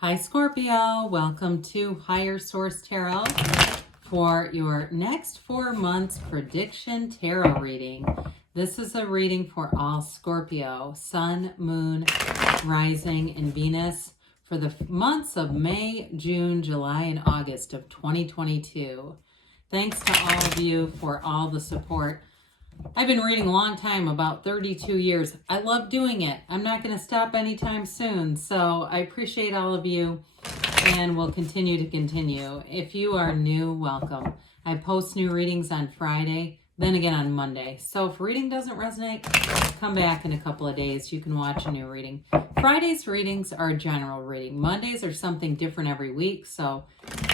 Hi Scorpio, welcome to Higher Source Tarot for your next 4 months prediction tarot reading. This is a reading for all Scorpio, Sun, Moon, Rising, and Venus for the months of May, June, July, and August of 2022. Thanks to all of you for all the support. I've been reading a long time, about 32 years. I love doing it. I'm not going to stop anytime soon. So I appreciate all of you and will continue to continue. If you are new, welcome. I post new readings on Friday, then again on Monday. So if reading doesn't resonate, come back in a couple of days. You can watch a new reading. Friday's readings are a general reading. Mondays are something different every week. So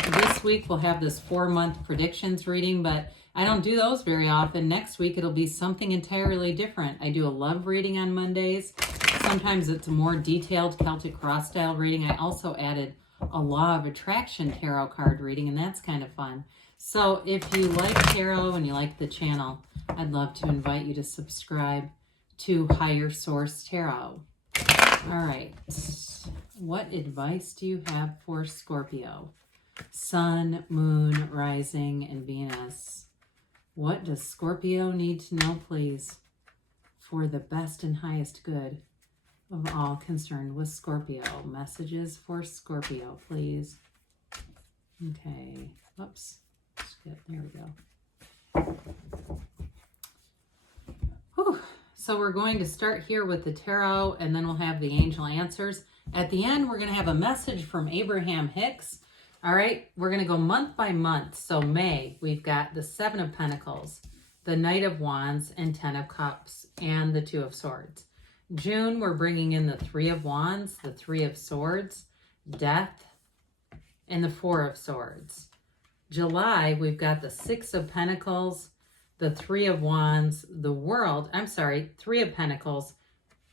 this week we'll have this 4-month predictions reading, but I don't do those very often. Next week, it'll be something entirely different. I do a love reading on Mondays. Sometimes it's a more detailed Celtic cross style reading. I also added a law of attraction tarot card reading, and that's kind of fun. So if you like tarot and you like the channel, I'd love to invite you to subscribe to Higher Source Tarot. All right. What advice do you have for Scorpio? Sun, Moon, Rising, and Venus. What does Scorpio need to know, please, for the best and highest good of all concerned with Scorpio? Messages for Scorpio, please. Okay. Oops. Skip. There we go. Whew. So we're going to start here with the tarot, and then we'll have the angel answers. At the end, we're going to have a message from Abraham Hicks. All right, we're going to go month by month. So May, we've got the 7 of Pentacles, the Knight of Wands, and 10 of Cups, and the 2 of Swords. June, we're bringing in the 3 of Wands, the 3 of Swords, Death, and the 4 of Swords. July, we've got the 6 of Pentacles, the 3 of Wands, the World, 3 of Pentacles,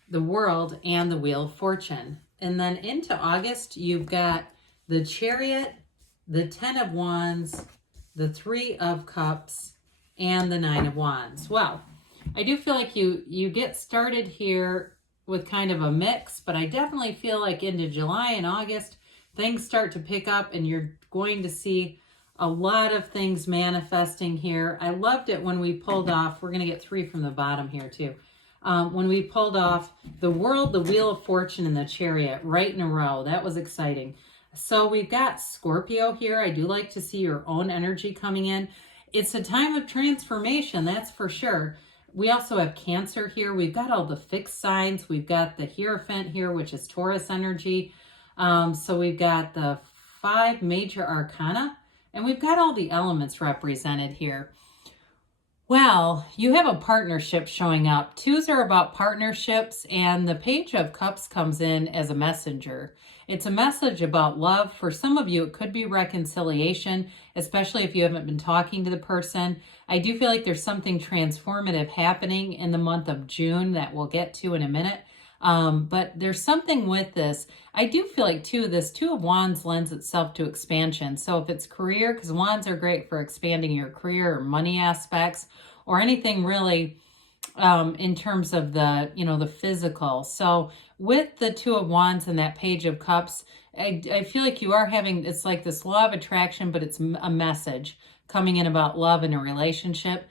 the World, and the Wheel of Fortune. And then into August, you've got the Chariot, the 10 of Wands, the 3 of Cups, and the 9 of Wands. Well, I do feel like you get started here with kind of a mix, but I definitely feel like into July and August, things start to pick up and you're going to see a lot of things manifesting here. I loved it when we pulled off, we're going to get 3 from the bottom here too. When we pulled off the World, the Wheel of Fortune, and the Chariot right in a row. That was exciting. So we've got Scorpio here. I do like to see your own energy coming in. It's a time of transformation, that's for sure. We also have Cancer here. We've got all the fixed signs. We've got the Hierophant here, which is Taurus energy. So we've got the 5 major arcana, and we've got all the elements represented here. Well, you have a partnership showing up. 2s are about partnerships, and the Page of Cups comes in as a messenger. It's a message about love. For some of you, it could be reconciliation, especially if you haven't been talking to the person. I do feel like there's something transformative happening in the month of June that we'll get to in a minute. But there's something with this. I do feel like, too, this 2 of Wands lends itself to expansion. So if it's career, because Wands are great for expanding your career or money aspects or anything really in terms of the, the physical. So with the 2 of Wands and that Page of Cups, I feel like you are having, it's like this law of attraction, but it's a message coming in about love in a relationship.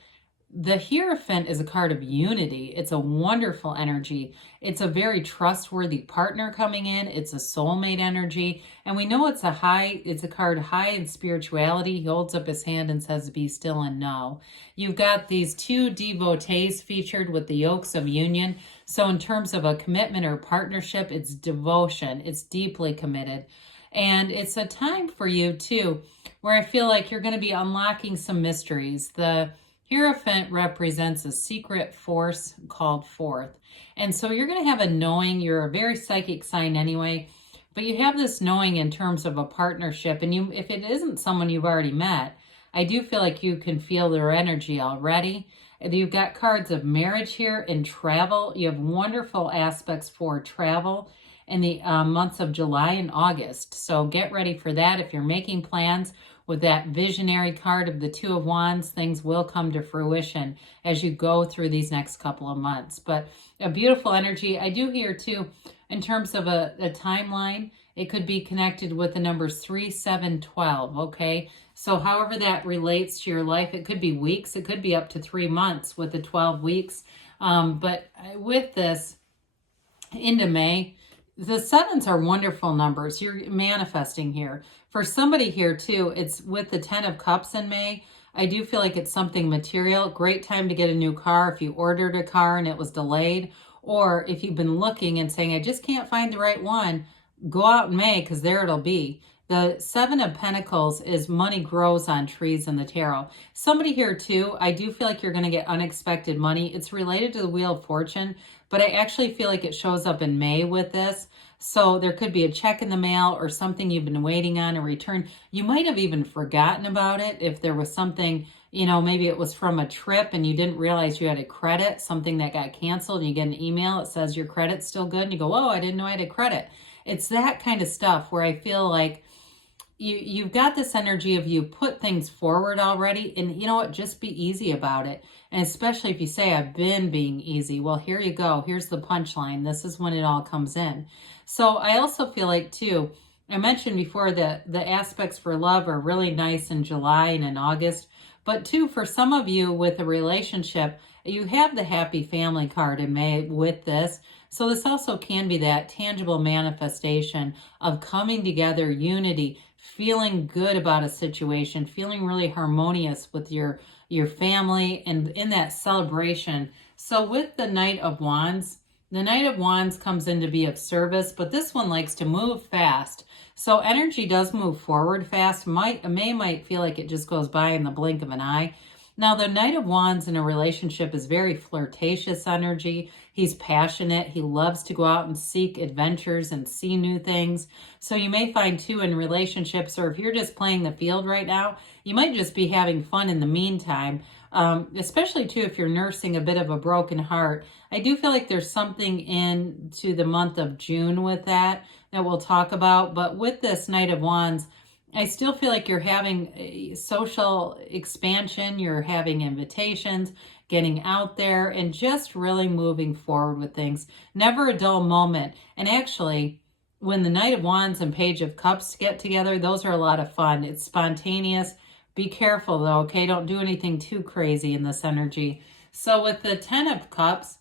The Hierophant is a card of unity. It's a wonderful energy. It's a very trustworthy partner coming in. It's a soulmate energy. And we know it's a card high in spirituality. He holds up his hand and says, be still and know. You've got these 2 devotees featured with the yokes of union. So in terms of a commitment or partnership, it's devotion. It's deeply committed. And it's a time for you too, where I feel like you're going to be unlocking some mysteries. The Hierophant represents a secret force called forth. And so you're going to have a knowing. You're a very psychic sign anyway, but you have this knowing in terms of a partnership. And if it isn't someone you've already met, I do feel like you can feel their energy already. You've got cards of marriage here and travel. You have wonderful aspects for travel in the months of July and August. So get ready for that if you're making plans, with that visionary card of the Two of Wands, things will come to fruition as you go through these next couple of months. But a beautiful energy. I do hear too, in terms of a timeline, it could be connected with the numbers 3, 7, 12, okay? So however that relates to your life, it could be weeks, it could be up to 3 months with the 12 weeks. But with this, into May, the 7s are wonderful numbers. You're manifesting here. For somebody here too, it's with the 10 of Cups in May. I do feel like it's something material. Great time to get a new car if you ordered a car and it was delayed. Or if you've been looking and saying, I just can't find the right one, go out in May because there it'll be. The 7 of Pentacles is money grows on trees in the tarot. Somebody here too, I do feel like you're going to get unexpected money. It's related to the Wheel of Fortune, but I actually feel like it shows up in May with this. So there could be a check in the mail or something you've been waiting on a return. You might have even forgotten about it if there was something, you know, maybe it was from a trip and you didn't realize you had a credit, something that got canceled, and you get an email that says your credit's still good, and you go, oh, I didn't know I had a credit. It's that kind of stuff where I feel like you've got this energy of you put things forward already, and you know what, just be easy about it. And especially if you say, I've been being easy. Well, here you go. Here's the punchline. This is when it all comes in. So I also feel like too, I mentioned before that the aspects for love are really nice in July and in August. But too, for some of you with a relationship, you have the happy family card in May with this. So this also can be that tangible manifestation of coming together, unity, feeling good about a situation, feeling really harmonious with your family and in that celebration. So with the Knight of Wands, the Knight of Wands comes in to be of service, but this one likes to move fast. So energy does move forward fast. May might feel like it just goes by in the blink of an eye. Now, the Knight of Wands in a relationship is very flirtatious energy. He's passionate. He loves to go out and seek adventures and see new things. So you may find too in relationships, or if you're just playing the field right now, you might just be having fun in the meantime, especially too if you're nursing a bit of a broken heart. I do feel like there's something into the month of June with that we'll talk about. But with this Knight of Wands, I still feel like you're having a social expansion, you're having invitations, getting out there, and just really moving forward with things. Never a dull moment. And actually, when the Knight of Wands and Page of Cups get together, those are a lot of fun. It's spontaneous. Be careful though, okay? Don't do anything too crazy in this energy. So with the 10 of Cups,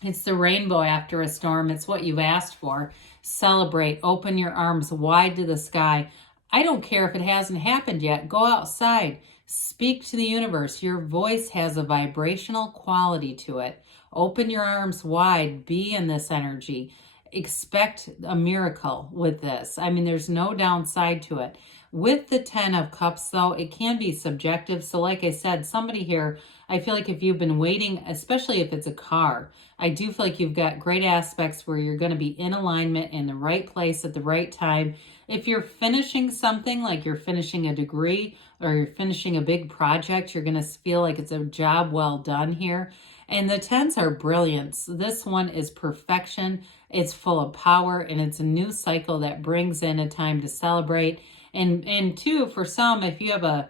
it's the rainbow after a storm. It's what you've asked for. Celebrate. Open your arms wide to the sky. I don't care if it hasn't happened yet. Go outside. Speak to the universe. Your voice has a vibrational quality to it. Open your arms wide. Be in this energy. Expect a miracle with this. I mean, there's no downside to it. With the 10 of Cups, though, it can be subjective. So like I said, somebody here, I feel like if you've been waiting, especially if it's a car, I do feel like you've got great aspects where you're going to be in alignment in the right place at the right time. If you're finishing something, like you're finishing a degree or you're finishing a big project, you're going to feel like it's a job well done here. And the 10s are brilliance. This one is perfection. It's full of power, and it's a new cycle that brings in a time to celebrate. And two, for some, if you have a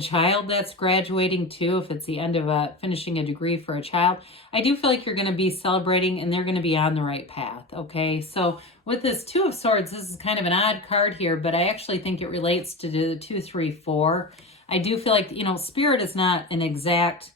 child that's graduating too, if it's the end of finishing a degree for a child, I do feel like you're going to be celebrating and they're going to be on the right path, okay? So with this 2 of Swords, this is kind of an odd card here, but I actually think it relates to the 2, 3, 4. I do feel like, you know, Spirit is not an exact,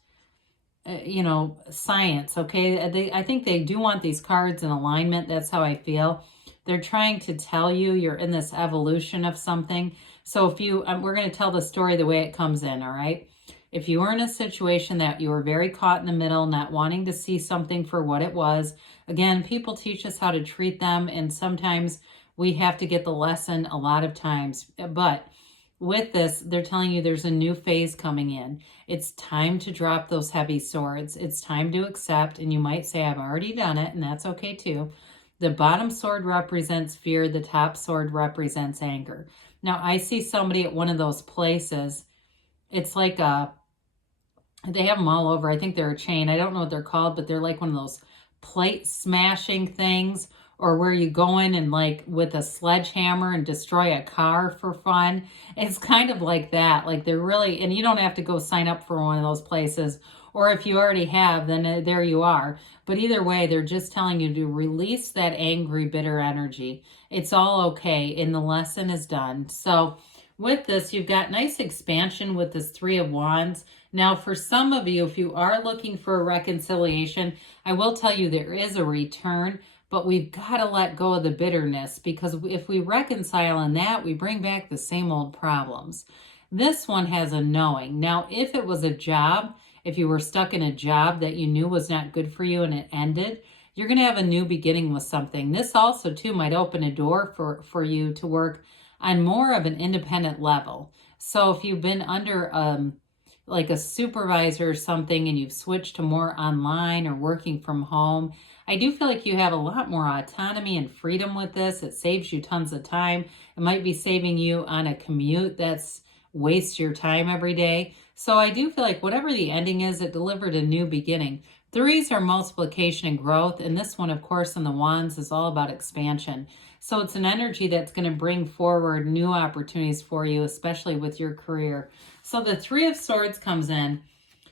science, okay? I think they do want these cards in alignment. That's how I feel. They're trying to tell you you're in this evolution of something. So if you, we're going to tell the story the way it comes in, all right? If you were in a situation that you were very caught in the middle, not wanting to see something for what it was, again, people teach us how to treat them, and sometimes we have to get the lesson a lot of times. But with this, they're telling you there's a new phase coming in. It's time to drop those heavy swords. It's time to accept, and you might say, I've already done it, and that's okay too. The bottom sword represents fear. The top sword represents anger. Now, I see somebody at one of those places. It's like they have them all over. I think they're a chain. I don't know what they're called, but they're like one of those plate smashing things, or where you go in and like with a sledgehammer and destroy a car for fun. It's kind of like that. Like they're really, and you don't have to go sign up for one of those places. Or if you already have, then there you are. But either way, they're just telling you to release that angry, bitter energy. It's all okay, and the lesson is done. So with this, you've got nice expansion with this Three of Wands. Now, for some of you, if you are looking for a reconciliation, I will tell you there is a return, but we've got to let go of the bitterness, because if we reconcile in that, we bring back the same old problems. This one has a knowing. Now, if it was a job, if you were stuck in a job that you knew was not good for you and it ended, you're going to have a new beginning with something. This also, too, might open a door for you to work on more of an independent level. So if you've been under like a supervisor or something and you've switched to more online or working from home, I do feel like you have a lot more autonomy and freedom with this. It saves you tons of time. It might be saving you on a commute that's wastes your time every day. So I do feel like whatever the ending is, it delivered a new beginning. Threes are multiplication and growth, and this one, of course, in the Wands is all about expansion. So it's an energy that's going to bring forward new opportunities for you, especially with your career. So the Three of Swords comes in.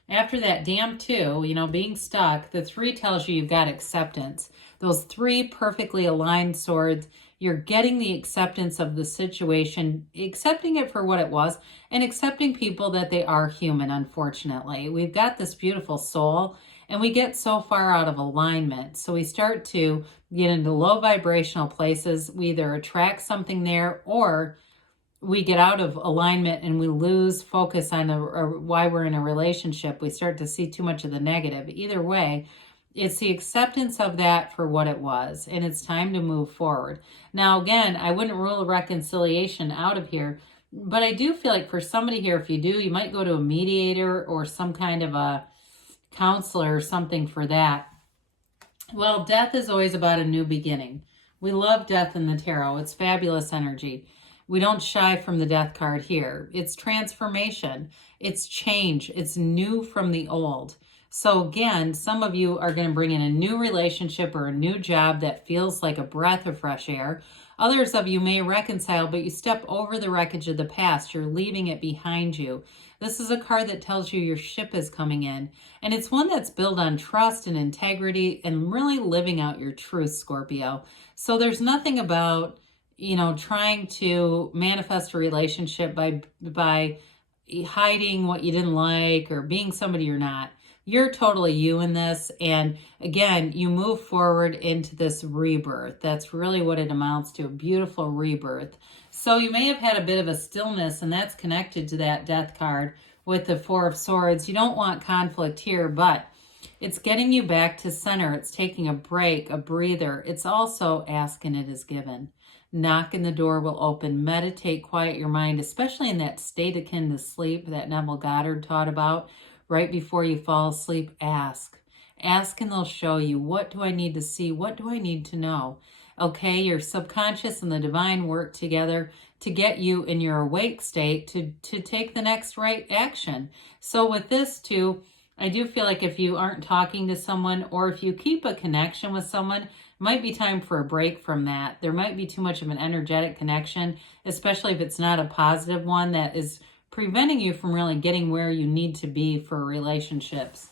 After that damn two, being stuck, the three tells you you've got acceptance. Those three perfectly aligned swords, you're getting the acceptance of the situation, accepting it for what it was, and accepting people that they are human, unfortunately. We've got this beautiful soul, and we get so far out of alignment. So we start to get into low vibrational places. We either attract something there, or we get out of alignment and we lose focus on why we're in a relationship. We start to see too much of the negative. Either way, it's the acceptance of that for what it was, and it's time to move forward. Now, again, I wouldn't rule a reconciliation out of here, but I do feel like for somebody here, if you do, you might go to a mediator or some kind of a counselor or something for that. Well, death is always about a new beginning. We love death in the tarot. It's fabulous energy. We don't shy from the death card here. It's transformation. It's change. It's new from the old. So again, some of you are going to bring in a new relationship or a new job that feels like a breath of fresh air. Others of you may reconcile, but you step over the wreckage of the past. You're leaving it behind you. This is a card that tells you your ship is coming in. And it's one that's built on trust and integrity and really living out your truth, Scorpio. So there's nothing about trying to manifest a relationship by hiding what you didn't like or being somebody you're not. You're totally you in this. And again, you move forward into this rebirth. That's really what it amounts to, a beautiful rebirth. So you may have had a bit of a stillness, and that's connected to that death card with the Four of Swords. You don't want conflict here, but it's getting you back to center. It's taking a break, a breather. It's also asking it is given. Knock and the door will open. Meditate, quiet your mind, especially in that state akin to sleep that Neville Goddard taught about. Right before you fall asleep, ask. Ask and they'll show you, what do I need to see? What do I need to know? Okay, your subconscious and the divine work together to get you in your awake state to take the next right action. So with this too, I do feel like if you aren't talking to someone, or if you keep a connection with someone, might be time for a break from that. There might be too much of an energetic connection, especially if it's not a positive one that is preventing you from really getting where you need to be for relationships.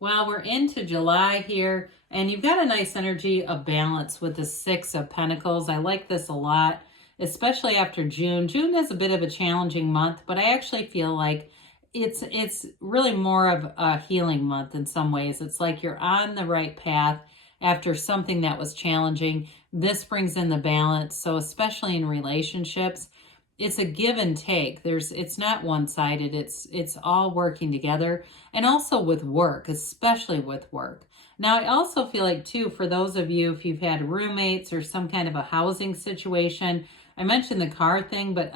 Well, we're into July here, and you've got a nice energy of balance with the Six of Pentacles. I like this a lot, especially after June. June is a bit of a challenging month, but I actually feel like it's really more of a healing month in some ways. It's like you're on the right path after something that was challenging. This brings in the balance. So especially in relationships, it's a give and take. It's not one-sided. It's all working together. And also with work, especially with work. Now, I also feel like too, for those of you, if you've had roommates or some kind of a housing situation, I mentioned the car thing, but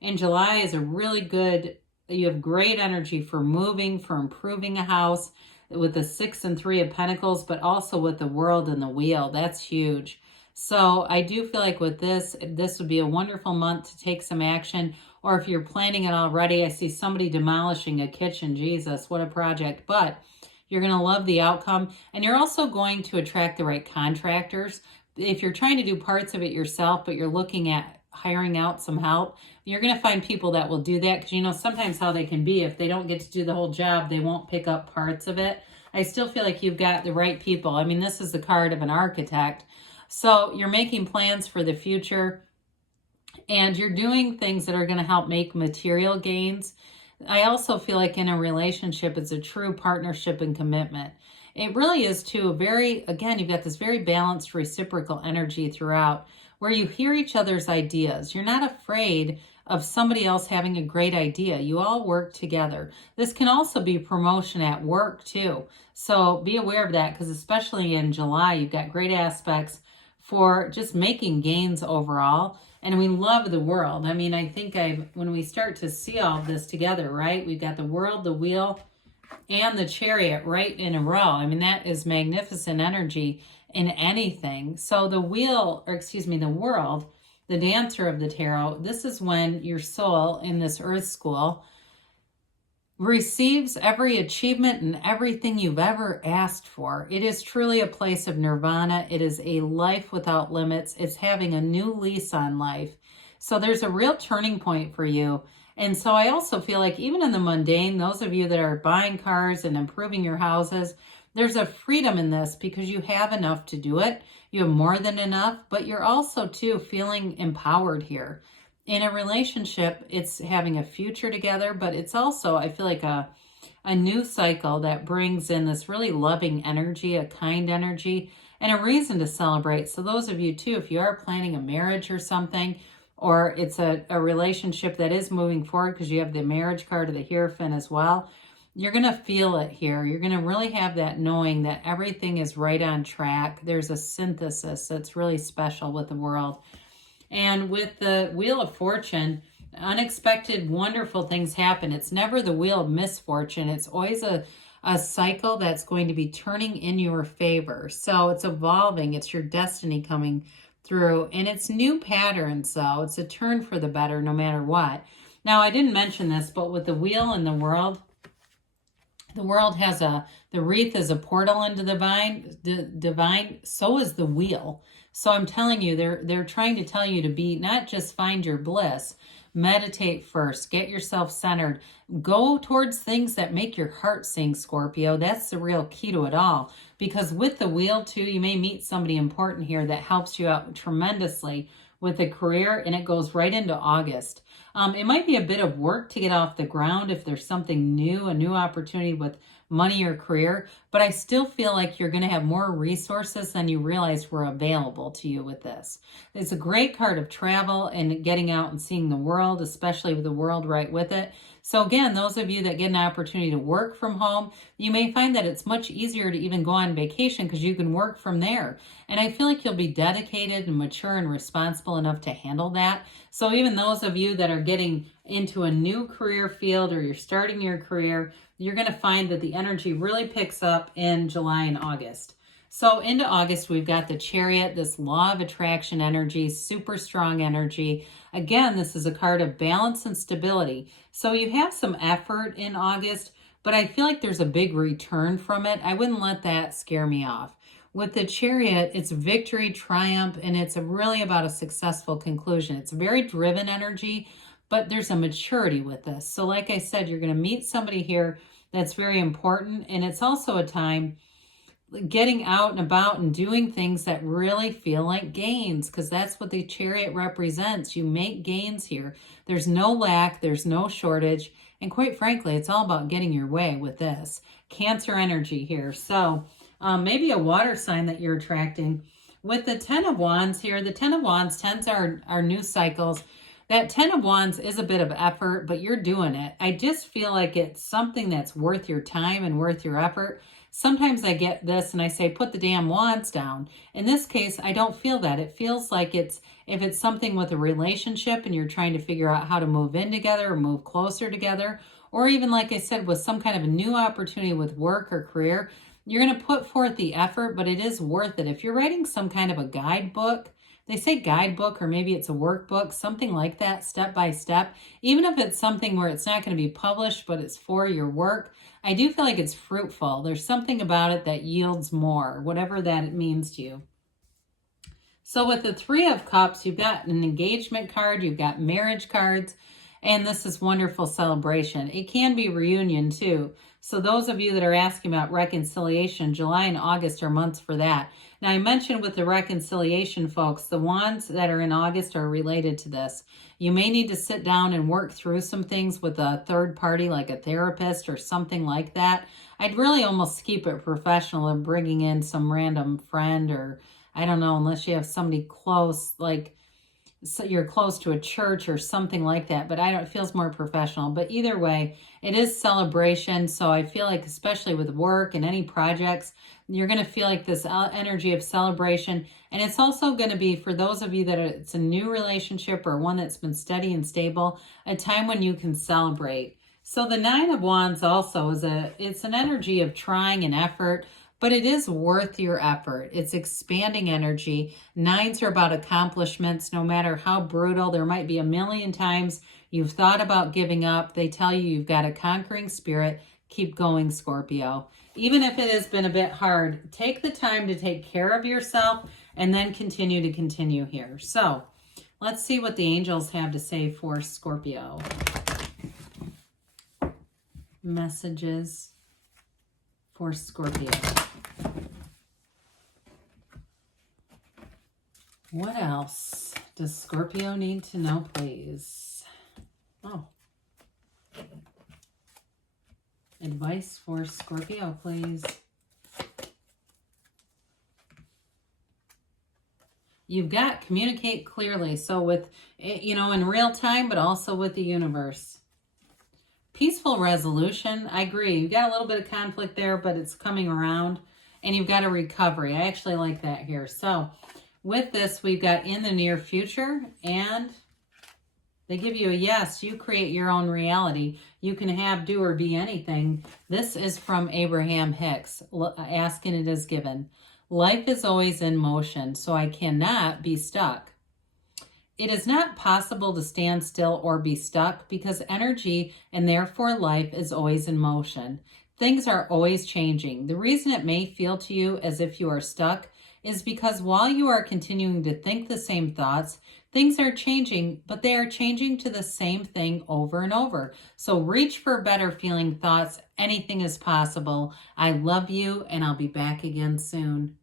in July is a really good, you have great energy for moving, for improving a house, with the 6 and 3 of Pentacles, but also with the World and the Wheel. That's huge. So I do feel like with this would be a wonderful month to take some action. Or if you're planning it already, I see somebody demolishing a kitchen. Jesus, what a project. But you're going to love the outcome. And you're also going to attract the right contractors. if you're trying to do parts of it yourself, but you're looking at hiring out some help, you're going to find people that will do that, because you know sometimes how they can be, if they don't get to do the whole job, they won't pick up parts of it. I still feel like you've got the right people. I mean, this is the card of an architect. So you're making plans for the future, and you're doing things that are going to help make material gains. I also feel like in a relationship, it's a true partnership and commitment. It really is too, again, you've got this very balanced reciprocal energy throughout, where you hear each other's ideas. You're not afraid of somebody else having a great idea. You all work together. This can also be promotion at work too. So be aware of that, because especially in July, you've got great aspects for just making gains overall. And we love the world. I mean, I think when we start to see all this together, right? We've got the world, the wheel, and the chariot right in a row. I mean, that is magnificent energy in anything. So the wheel, or excuse me, the world, the dancer of the tarot, this is when your soul in this earth school receives every achievement and everything you've ever asked for. It is truly a place of nirvana. It is a life without limits. It's having a new lease on life. So there's a real turning point for you. And so I also feel like even in the mundane, those of you that are buying cars and improving your houses, there's a freedom in this because you have enough to do it. You have more than enough, but you're also too feeling empowered here. In a relationship, it's having a future together, but it's also, I feel like a new cycle that brings in this really loving energy, a kind energy, and a reason to celebrate. So those of you too, if you are planning a marriage or something, or it's a relationship that is moving forward because you have the marriage card of the Hierophant as well, you're going to feel it here. You're going to really have that knowing that everything is right on track. There's a synthesis that's really special with the world. And with the Wheel of Fortune, unexpected, wonderful things happen. It's never the wheel of misfortune. It's always a cycle that's going to be turning in your favor. So it's evolving. It's your destiny coming through. And it's new patterns, though. It's a turn for the better no matter what. Now, I didn't mention this, but with the wheel and the world has the wreath is a portal into the divine. So is the wheel. So I'm telling you, they're trying to tell you to be, not just find your bliss, meditate first, get yourself centered, go towards things that make your heart sing, Scorpio. That's the real key to it all. Because with the wheel too, you may meet somebody important here that helps you out tremendously with a career, and it goes right into August. It might be a bit of work to get off the ground if there's something new, a new opportunity with money or career, but I still feel like you're going to have more resources than you realize were available to you with this. It's a great card of travel and getting out and seeing the world, especially with the world right with it. So again, those of you that get an opportunity to work from home, you may find that it's much easier to even go on vacation because you can work from there. And I feel like you'll be dedicated and mature and responsible enough to handle that. So even those of you that are getting into a new career field or you're starting your career, you're going to find that the energy really picks up in July and August. So into August, we've got the Chariot, this law of attraction energy, super strong energy. Again, this is a card of balance and stability. So you have some effort in August, but I feel like there's a big return from it. I wouldn't let that scare me off. With the Chariot, it's victory, triumph, and it's really about a successful conclusion. It's a very driven energy, but there's a maturity with this. So like I said, you're going to meet somebody here that's very important, and it's also a time getting out and about and doing things that really feel like gains, because that's what the Chariot represents. You make gains here. There's no lack, there's no shortage, and quite frankly, it's all about getting your way with this. Cancer energy here. So maybe a water sign that you're attracting. With the Ten of Wands here, the Ten of Wands, tens are new cycles. That Ten of Wands is a bit of effort, but you're doing it. I just feel like it's something that's worth your time and worth your effort. Sometimes I get this and I say, put the damn wands down. In this case, I don't feel that. It feels like if it's something with a relationship and you're trying to figure out how to move in together or move closer together, or even like I said, with some kind of a new opportunity with work or career, you're going to put forth the effort, but it is worth it. If you're writing some kind of a guidebook, they say guidebook, or maybe it's a workbook, something like that, step by step. Even if it's something where it's not going to be published, but it's for your work, I do feel like it's fruitful. There's something about it that yields more, whatever that it means to you. So with the Three of Cups, you've got an engagement card, you've got marriage cards, and this is wonderful celebration. It can be reunion too. So those of you that are asking about reconciliation, July and August are months for that. Now I mentioned with the reconciliation, folks, the wands that are in August are related to this. You may need to sit down and work through some things with a third party, like a therapist or something like that. I'd really almost keep it professional and bringing in some random friend, or I don't know, unless you have somebody close, like so you're close to a church or something like that, but it feels more professional. But either way, it is celebration. So I feel like, especially with work and any projects, you're going to feel like this energy of celebration. And it's also going to be, for those of you that it's a new relationship or one that's been steady and stable, a time when you can celebrate. So the Nine of Wands also it's an energy of trying and effort, but it is worth your effort. It's expanding energy. Nines are about accomplishments, no matter how brutal. There might be a million times you've thought about giving up. They tell you you've got a conquering spirit. Keep going, Scorpio. Even if it has been a bit hard, take the time to take care of yourself and then continue here. So let's see what the angels have to say for Scorpio. Messages for Scorpio. What else does Scorpio need to know, please? Oh. Advice for Scorpio, please. You've got communicate clearly. So with, in real time, but also with the universe. Peaceful resolution. I agree. You've got a little bit of conflict there, but it's coming around. And you've got a recovery. I actually like that here. So with this, we've got in the near future, and they give you a yes. You create your own reality. You can have, do, or be anything. This is from Abraham Hicks. Ask and it is given. Life is always in motion, so I cannot be stuck. It is not possible to stand still or be stuck because energy and therefore life is always in motion. Things are always changing. The reason it may feel to you as if you are stuck is because while you are continuing to think the same thoughts, things are changing, but they are changing to the same thing over and over. So reach for better feeling thoughts. Anything is possible. I love you, and I'll be back again soon.